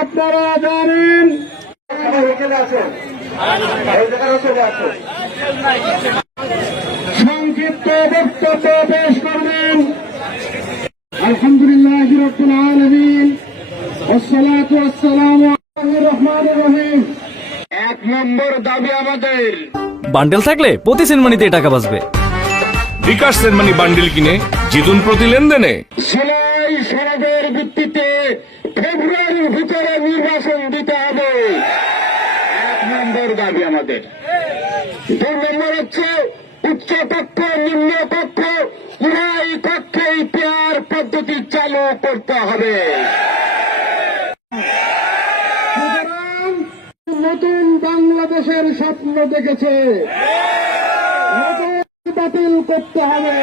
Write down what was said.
আপনারা জানেন সংক্ষিপ্ত বক্তব্য পেশ করবেন আলহামদুলিল্লাহ রাব্বিল আলামিন ওয়াসসালাতু ওয়াসসালামু আলার রহমানির রহিম। 1 নম্বর দাবি আমাদের, বান্ডেল থাকলে প্রতি সেনমানিতে টাকা বাঁচবে। বিকাশ সেনমানি বান্ডিল কিনে জিতুন প্রতি লেনদেনে। জুলাই সনদের ভিত্তিতে ফেব্রুয়ারির ভিতরে নির্বাচন দিতে হবে, 1 নম্বর দাবি আমাদের। 2 নম্বর হচ্ছে উচ্চ কক্ষ নিম্ন কক্ষ উভয় কক্ষে ইপিআর পদ্ধতি চালু করতে হবে। নতুন বাংলাদেশের স্বপ্ন দেখেছে, বাতিল করতে হবে।